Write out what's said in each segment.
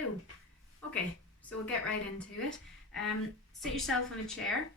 Hello. Okay, so we'll get right into it. Sit yourself in a chair,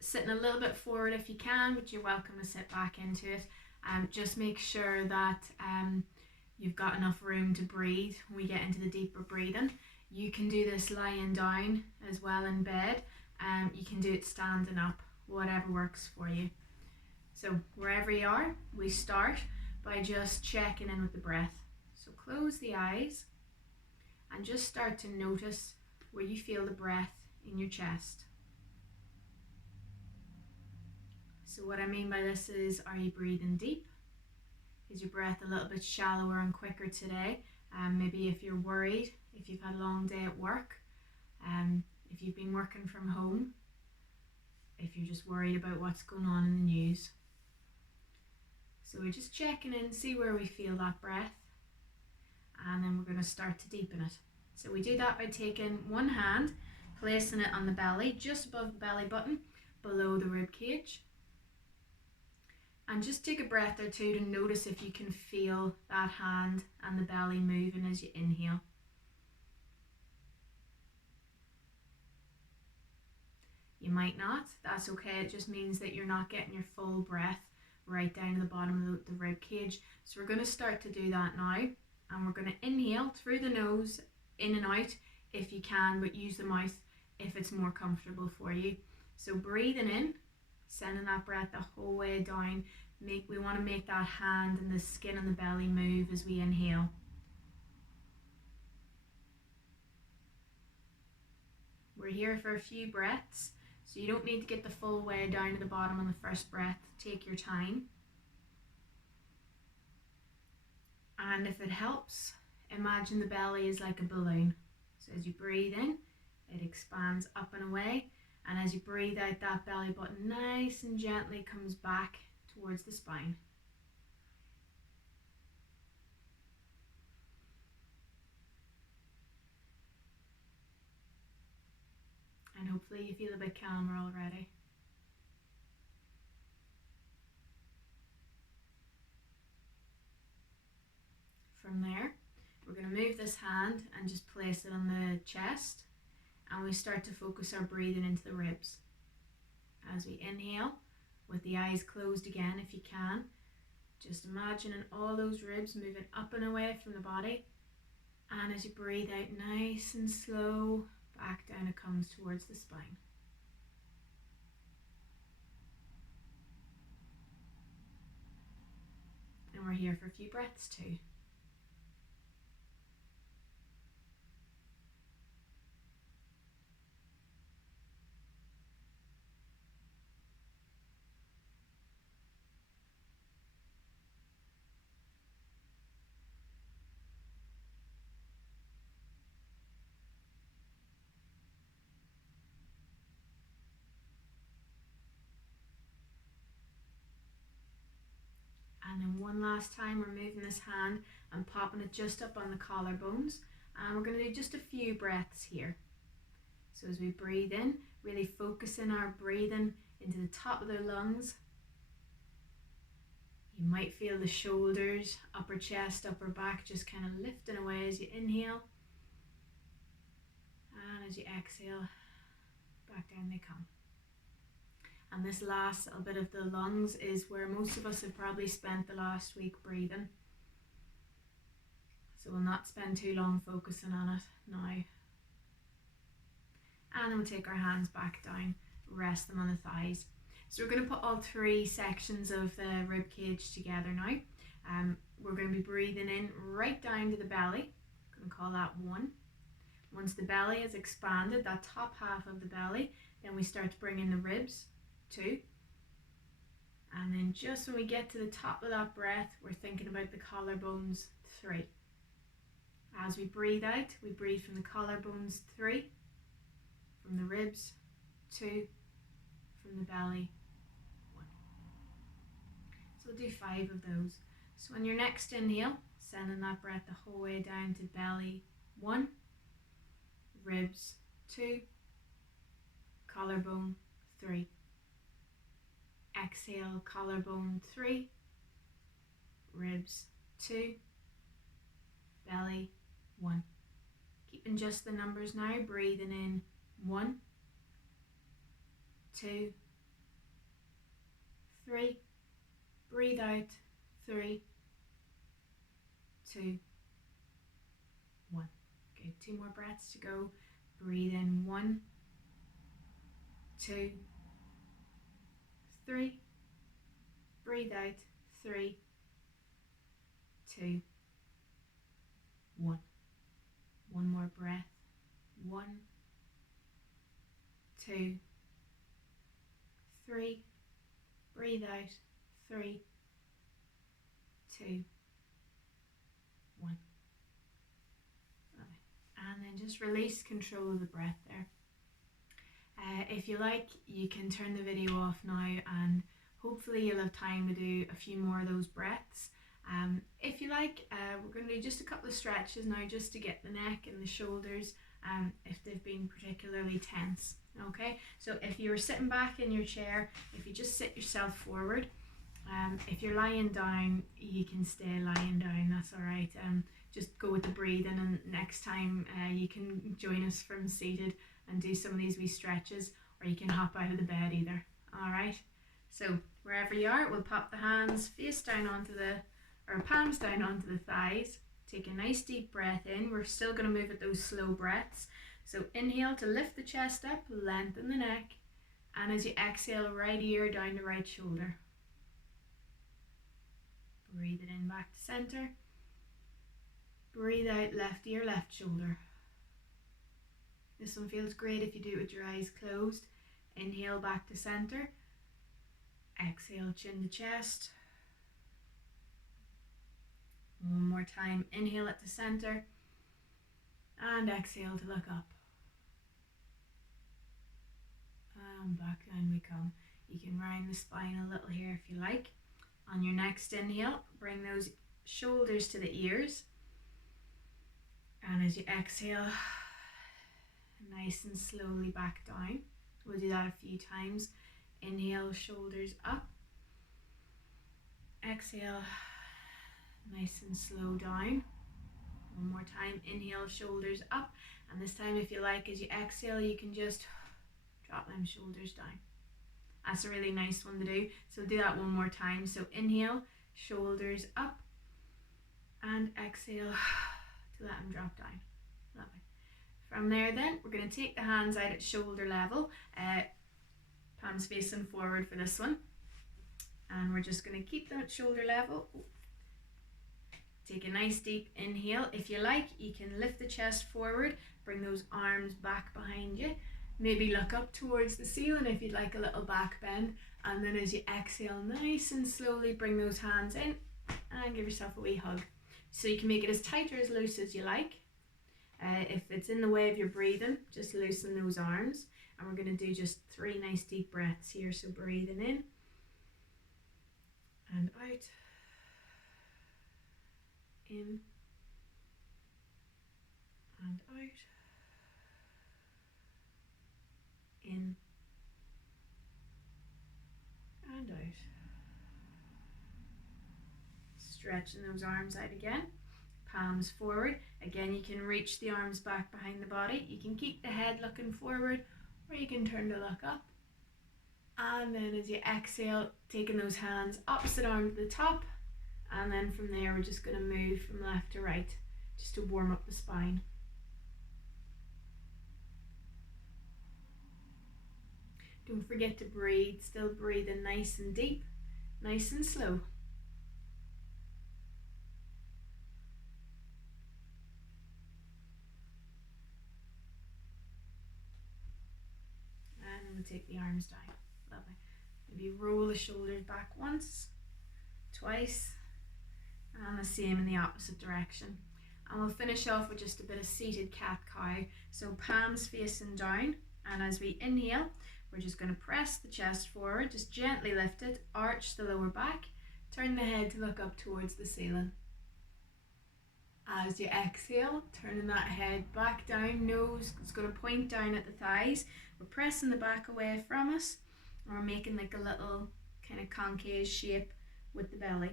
sitting a little bit forward if you can, but you're welcome to sit back into it. Just make sure that you've got enough room to breathe when we get into the deeper breathing. You can do this lying down as well in bed. You can do it standing up, whatever works for you. So wherever you are, we start by just checking in with the breath. So close the eyes and just start to notice where you feel the breath in your chest. So what I mean by this is, are you breathing deep? Is your breath a little bit shallower and quicker today? Maybe if you're worried, if you've had a long day at work, if you've been working from home, if you're just worried about what's going on in the news. So we're just checking in, see where we feel that breath, and then we're going to start to deepen it. So we do that by taking one hand, placing it on the belly, just above the belly button, below the rib cage. And just take a breath or two to notice if you can feel that hand and the belly moving as you inhale. You might not, that's okay, it just means that you're not getting your full breath right down to the bottom of the rib cage. So we're going to start to do that now, and we're going to inhale through the nose, in and out if you can, but use the mouth if it's more comfortable for you. So breathing in, sending that breath the whole way down. We want to make that hand and the skin on the belly move as we inhale. We're here for a few breaths, so you don't need to get the full way down to the bottom on the first breath. Take your time. And if it helps, imagine the belly is like a balloon. So as you breathe in, it expands up and away. And as you breathe out, that belly button nice and gently comes back towards the spine. And hopefully you feel a bit calmer already. From there, we're going to move this hand and just place it on the chest, and we start to focus our breathing into the ribs. As we inhale, with the eyes closed again if you can, just imagining all those ribs moving up and away from the body, and as you breathe out nice and slow, back down it comes towards the spine. And we're here for a few breaths too. And then one last time, we're moving this hand and popping it just up on the collarbones. And we're going to do just a few breaths here. So as we breathe in, really focusing our breathing into the top of the lungs. You might feel the shoulders, upper chest, upper back just kind of lifting away as you inhale. And as you exhale, back down they come. And this last little bit of the lungs is where most of us have probably spent the last week breathing. So we'll not spend too long focusing on it now. And then we'll take our hands back down, rest them on the thighs. So we're going to put all three sections of the rib cage together now. We're going to be breathing in right down to the belly. I'm going to call that 1. Once the belly is expanded, that top half of the belly, then we start to bring in the ribs, 2. And then just when we get to the top of that breath, we're thinking about the collarbones, 3. As we breathe out, we breathe from the collarbones, 3. From the ribs, 2. From the belly, 1. So we'll do 5 of those. So on your next inhale, sending that breath the whole way down to belly, 1. Ribs, 2. Collarbone, 3. Exhale, collarbone, 3. Ribs, 2. Belly, 1. Keeping just the numbers now, breathing in 1, 2, 3, breathe out 3, 2, 1. Good, 2 more breaths to go. Breathe in 1, 2, 3, breathe out 3, 2, 1. One more breath. 1, 2, 3, breathe out 3, 2, 1. And then just release control of the breath there. If you like, you can turn the video off now, and hopefully you'll have time to do a few more of those breaths. If you like, we're going to do just a couple of stretches now, just to get the neck and the shoulders if they've been particularly tense. Okay, so if you were sitting back in your chair, if you just sit yourself forward, if you're lying down, you can stay lying down, that's all right. Just go with the breathing, and next time you can join us from seated and do some of these wee stretches, or you can hop out of the bed either. All right, so wherever you are, we'll pop the hands face down onto or palms down onto the thighs. Take a nice deep breath in. We're still going to move at those slow breaths. So inhale to lift the chest up, lengthen the neck, and as you exhale, right ear down to right shoulder. Breathe it in back to center. Breathe out, left ear, left shoulder. This one feels great if you do it with your eyes closed. Inhale back to center. Exhale, chin to chest. One more time. Inhale it to center. And exhale to look up. And back down we come. You can round the spine a little here if you like. On your next inhale, bring those shoulders to the ears. And as you exhale, nice and slowly back down. We'll do that a few times. Inhale, shoulders up. Exhale, nice and slow down. One more time. Inhale, shoulders up. And this time, if you like, as you exhale, you can just drop them shoulders down. That's a really nice one to do. So do that one more time. So inhale, shoulders up. And exhale to let them drop down. Lovely. From there then, we're going to take the hands out at shoulder level. Palms facing forward for this one. And we're just going to keep them at shoulder level. Take a nice deep inhale. If you like, you can lift the chest forward, bring those arms back behind you. Maybe look up towards the ceiling if you'd like a little back bend. And then as you exhale, nice and slowly bring those hands in and give yourself a wee hug. So you can make it as tight or as loose as you like. If it's in the way of your breathing, just loosen those arms. And we're going to do just 3 nice deep breaths here. So breathing in and out. In and out. In and out. Stretching those arms out again. Palms forward. Again, you can reach the arms back behind the body. You can keep the head looking forward, or you can turn to look up. And then as you exhale, taking those hands opposite arm to the top. And then from there, we're just going to move from left to right, just to warm up the spine. Don't forget to breathe, still breathing nice and deep, nice and slow. And then we'll take the arms down. Lovely. Maybe roll the shoulders back once, twice, and the same in the opposite direction. And we'll finish off with just a bit of seated cat-cow. So palms facing down, and as we inhale, we're just going to press the chest forward, just gently lift it, arch the lower back, turn the head to look up towards the ceiling. As you exhale, turning that head back down, nose is going to point down at the thighs. We're pressing the back away from us, and we're making like a little kind of concave shape with the belly.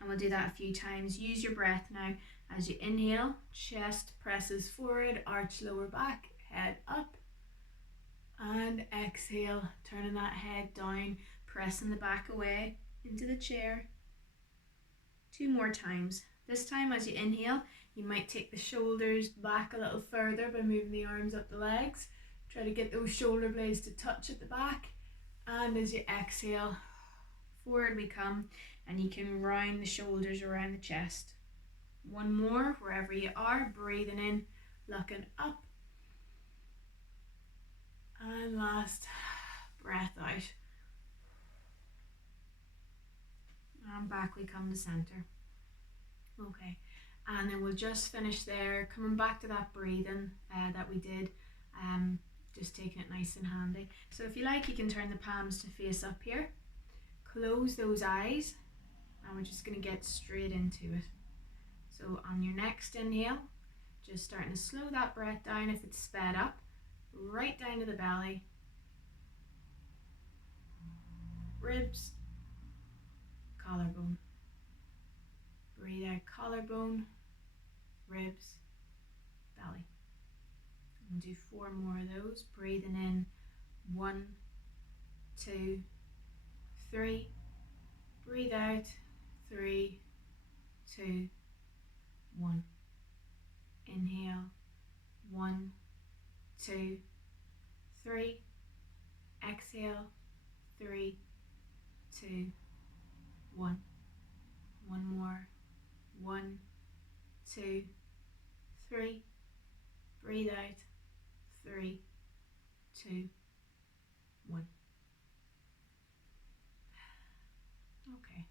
And we'll do that a few times. Use your breath now. As you inhale, chest presses forward, arch lower back, head up. And exhale, turning that head down, pressing the back away into the chair. 2 more times. This time as you inhale, you might take the shoulders back a little further by moving the arms up the legs. Try to get those shoulder blades to touch at the back. And as you exhale, forward we come, and you can round the shoulders around the chest. 1 more, wherever you are, breathing in, looking up. And last, breath out. And back we come to center. Okay, and then we'll just finish there, coming back to that breathing that we did, just taking it nice and handy. So if you like, you can turn the palms to face up here, close those eyes, and we're just going to get straight into it. So on your next inhale, just starting to slow that breath down if it's sped up, right down to the belly, ribs, collarbone. Breathe out, collarbone, ribs, belly. And do 4 more of those. Breathing in, 1, 2, 3. Breathe out, 3, 2, 1. Inhale, 1, 2, 3. Exhale, 3, 2, 1. 1 more. 1, 2, 3. Breathe out. 3, 2, 1. Okay.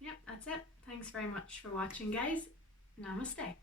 Yep, that's it. Thanks very much for watching, guys. Namaste.